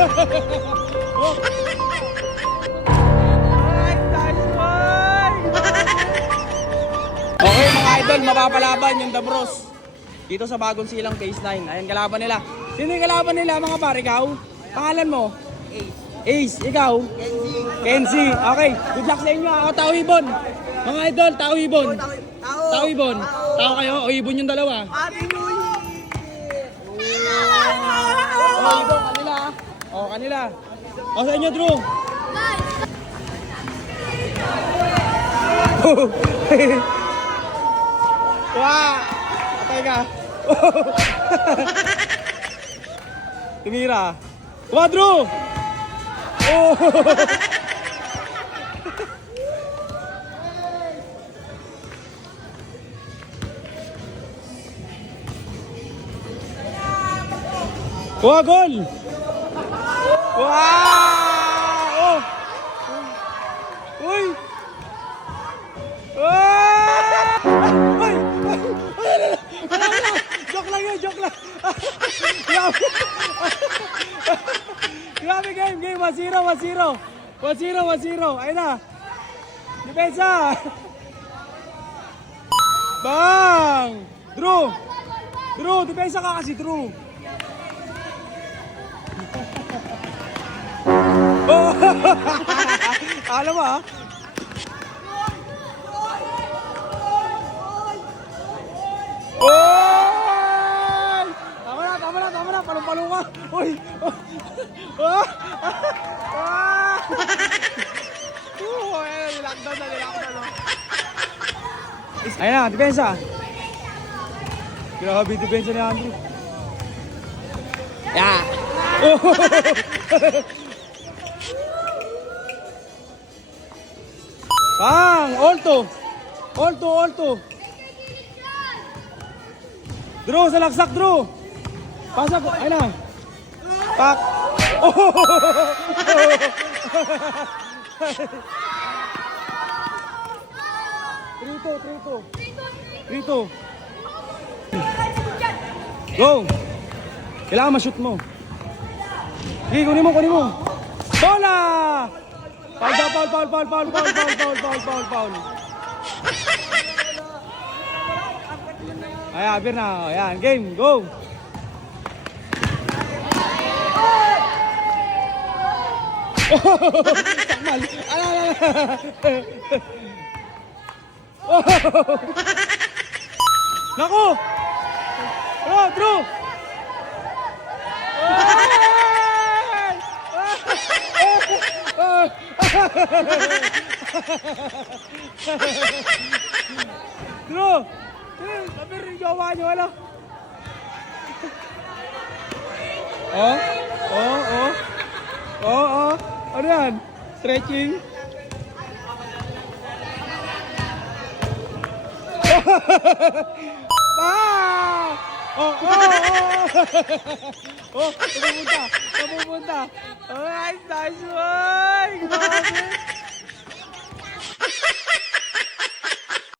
Oh. Ay, nice one! Okay mga idol, mapapalaban yung The Bros dito sa bagong silang Phase 9. Ayan kalaban nila. Sino yung kalaban nila mga par? Ikaw? Pangalan mo? Ace. Ikaw? Kenzie. Okay, good luck sa inyo. Ako Tao Ibon. Mga idol, Tao Ibon. Tao Ibon. Tao kayo? O Ibon yung dalawa? O Ibon, kanila. O kanila. O sa inyo, Drew. Wah! Patay ka. Tumira. Wah, Drew! Oh! Wah, gol! Wah! Oh! Uy! Ah! Uy! Joke lang yun, joke lang. Grabe game, 1-0. 1-0. Ayun na. Depensa. Bang! Drew, depensa ka kasi, Drew. Oh! Alam mo, ha? Oy! Tama na. Palong-palong ka. Uy! Oh! Nilakdan na. Ayun na, depensa. Grabe, depensa ni Andrew. Yeah! Bang! Alto! Drew, sa laksak, Drew! Pasok! Ayun na! Pak! Oh! 3-2. Go! Kailangan ma-shoot mo. Sige, kunin mo. Bola! Foul. Ayan, abir na. Ayan, game, go! Sakmal! Naku! Oh, Drew! Drew! Abir yung jowa nyo, wala? Oh. Ano yan? Stretching? Pupunta. Nice one! Grabe!